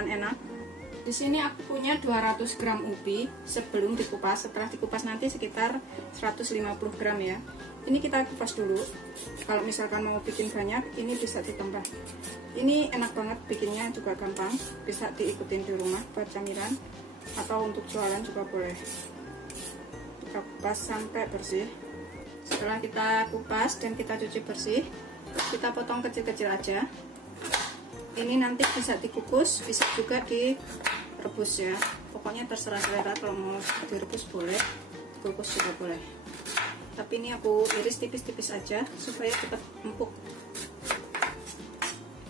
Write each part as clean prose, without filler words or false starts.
camilan enak. Di sini aku punya 200 gram ubi sebelum dikupas. Setelah dikupas nanti sekitar 150 gram ya. Ini kita kupas dulu. Kalau misalkan mau bikin banyak, ini bisa ditambah. Ini enak banget bikinnya, juga gampang. Bisa diikutin di rumah buat camilan atau untuk jualan juga boleh. Kita kupas sampai bersih. Setelah kita kupas dan kita cuci bersih, kita potong kecil-kecil aja. Ini nanti bisa dikukus, bisa juga direbus ya. Pokoknya terserah selera, kalau mau direbus boleh, dikukus juga boleh. Tapi ini aku iris tipis-tipis aja supaya cepat empuk.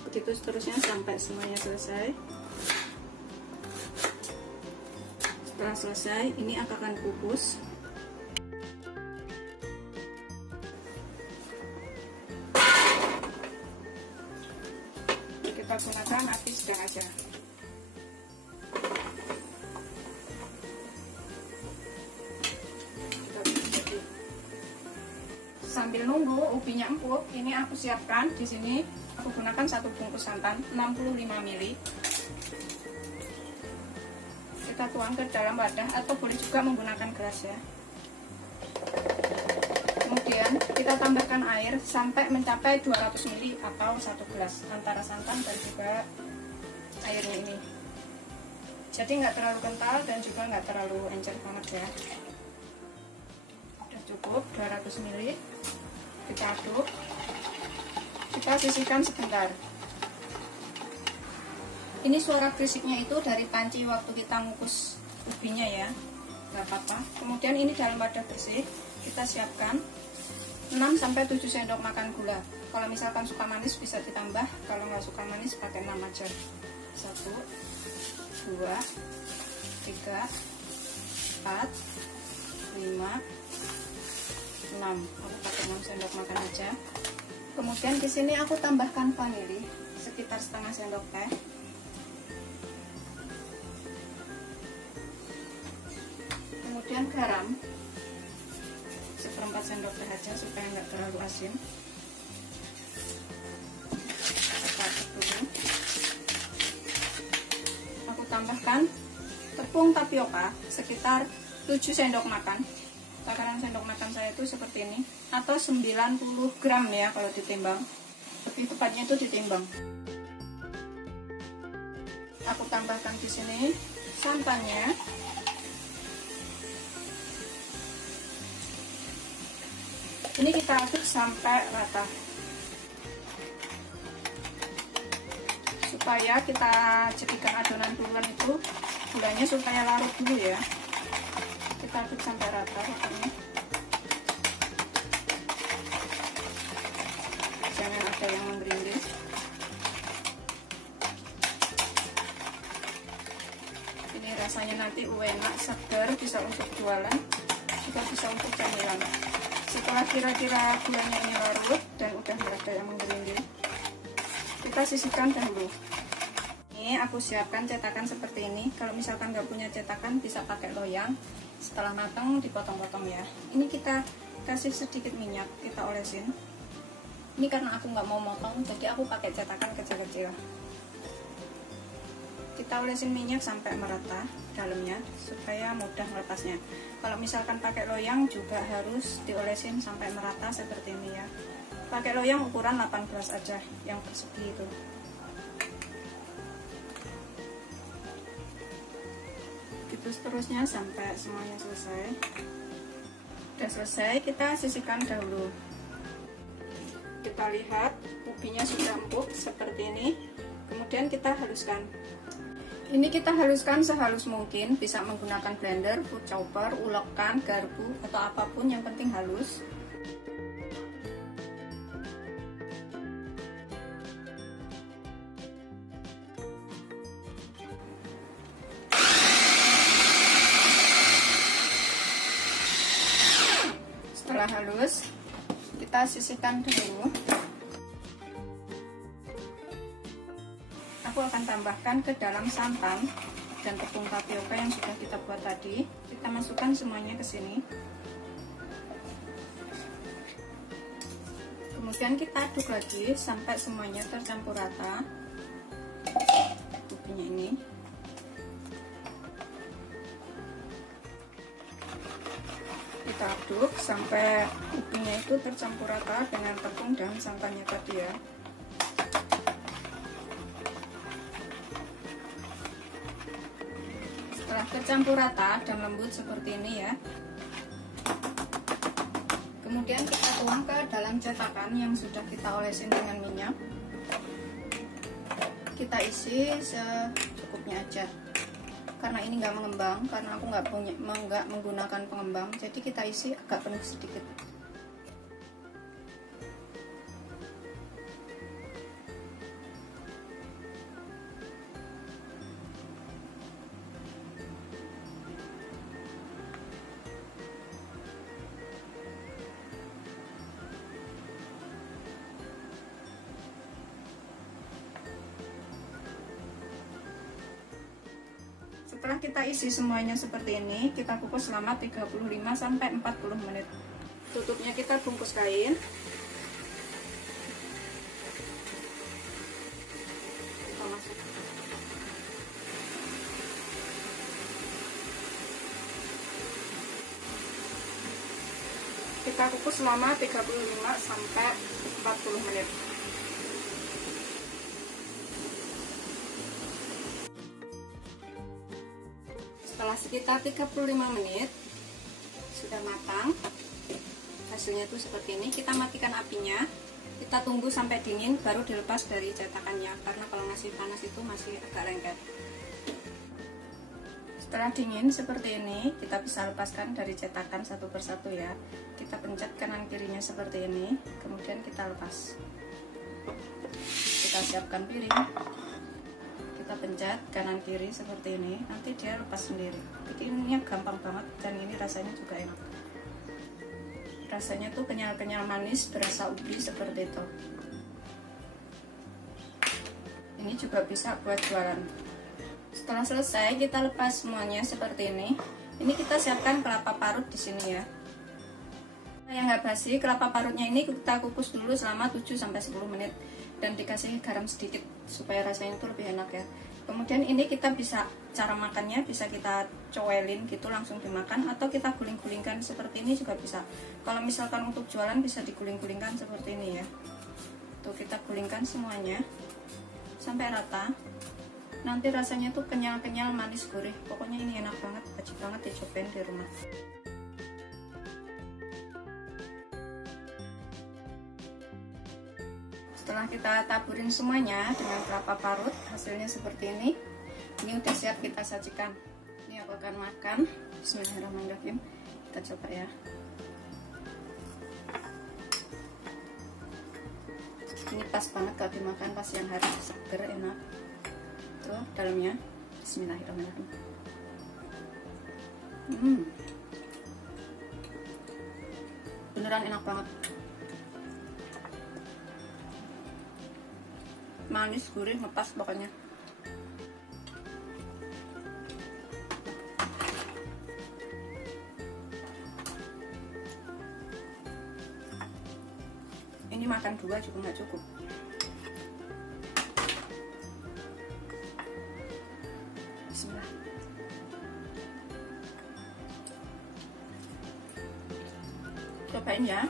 Begitu seterusnya sampai semuanya selesai. Setelah selesai, ini aku akan kukus. Kita gunakan api sedang aja. Sambil nunggu ubinya empuk, ini aku siapkan di sini. Aku gunakan 1 bungkus santan 65 ml. Kita tuang ke dalam wadah atau boleh juga menggunakan gelas ya. Kemudian kita tambahkan air sampai mencapai 200 ml atau 1 gelas antara santan dan juga airnya ini. Jadi nggak terlalu kental dan juga nggak terlalu encer banget ya. Udah cukup 200 ml. Kita aduk. Kita sisihkan sebentar. Ini suara berisiknya itu dari panci waktu kita ngukus ubinya ya. Nggak apa-apa. Kemudian ini dalam wadah bersih kita siapkan 6-7 sendok makan gula. Kalau misalkan suka manis bisa ditambah, kalau nggak suka manis pakai 6 aja. 1, 2, 3, 4, 5, 6. Aku pakai 6 sendok makan aja. Kemudian di sini aku tambahkan vanili sekitar setengah sendok teh. Kemudian garam 1/4 sendok teh aja supaya nggak terlalu asin. Kita aduk dulu. Aku tambahkan tepung tapioka sekitar 7 sendok makan. Takaran sendok makan saya itu seperti ini, atau 90 gram ya kalau ditimbang. Lebih tepatnya itu ditimbang. Aku tambahkan di sini santannya. Ini kita aduk sampai rata. Supaya kita jadikan adonan duluan itu gulanya supaya larut dulu ya. Kita aduk sampai rata pokoknya. Jangan ada yang menggerindis. Ini rasanya nanti enak, segar, bisa untuk jualan, juga bisa untuk camilan. Setelah kira-kira gulanya ini larut dan udah nggak ada yang menggerindis, kita sisihkan dahulu. Ini aku siapkan cetakan seperti ini. Kalau misalkan nggak punya cetakan bisa pakai loyang. Setelah matang dipotong-potong ya. Ini kita kasih sedikit minyak, kita olesin. Ini karena aku nggak mau motong, jadi aku pakai cetakan kecil-kecil. Kita olesin minyak sampai merata dalamnya supaya mudah melepasnya. Kalau misalkan pakai loyang juga harus diolesin sampai merata seperti ini ya. Pakai loyang ukuran 18 aja, yang persegi itu. Gitu seterusnya sampai semuanya selesai. Udah selesai, kita sisihkan dahulu. Kita lihat ubinya sudah empuk seperti ini. Kemudian kita haluskan. Ini kita haluskan sehalus mungkin, bisa menggunakan blender, food chopper, ulekan, garpu, atau apapun, yang penting halus. Setelah halus, kita sisihkan dulu. Aku akan tambahkan ke dalam santan dan tepung tapioka yang sudah kita buat tadi. Kita masukkan semuanya ke sini. Kemudian kita aduk lagi sampai semuanya tercampur rata. tepungnya ini. Kita aduk sampai ubinya itu tercampur rata dengan tepung dan santannya tadi ya. Setelah tercampur rata dan lembut seperti ini ya, kemudian kita tuang ke dalam cetakan yang sudah kita olesin dengan minyak. Kita isi secukupnya aja, karena ini nggak mengembang, karena aku nggak menggunakan pengembang, jadi kita isi agak penuh sedikit. Setelah kita isi semuanya seperti ini, kita kukus selama 35-40 menit. Tutupnya kita bungkus kain. Kita masuk. Kita kukus selama 35-40 menit. Setelah sekitar 35 menit sudah matang, hasilnya itu seperti ini. Kita matikan apinya, kita tunggu sampai dingin baru dilepas dari cetakannya, karena kalau masih panas itu masih agak lengket. Setelah dingin seperti ini, kita bisa lepaskan dari cetakan satu persatu ya. Kita pencet kanan kirinya seperti ini, kemudian kita lepas. Kita siapkan piring, kita pencet kanan kiri seperti ini, nanti dia lepas sendiri. Bikinnya gampang banget dan ini rasanya juga enak. Rasanya tuh kenyal-kenyal manis, berasa ubi seperti itu. Ini juga bisa buat jualan. Setelah selesai kita lepas semuanya seperti ini. Ini kita siapkan kelapa parut di sini ya. Yang nggak basi, kelapa parutnya ini kita kukus dulu selama 7-10 menit dan dikasih garam sedikit supaya rasanya itu lebih enak ya. Kemudian ini kita bisa, cara makannya bisa kita coelin gitu langsung dimakan, atau kita guling-gulingkan seperti ini juga bisa. Kalau misalkan untuk jualan bisa diguling-gulingkan seperti ini ya. Tuh kita gulingkan semuanya sampai rata. Nanti rasanya tuh kenyal-kenyal, manis, gurih. Pokoknya ini enak banget, wajib banget dicobain di rumah. Setelah kita taburin semuanya dengan kelapa parut, hasilnya seperti ini. Ini udah siap kita sajikan. Ini aku akan makan. Bismillahirrahmanirrahim. Kita coba ya. Ini pas banget kalau dimakan pas siang hari, seger, enak. Tuh dalamnya. Bismillahirrahmanirrahim. Beneran enak banget. Manis, gurih, ngepas pokoknya. Ini makan 2 juga nggak cukup. Bismillah. Cobain ya.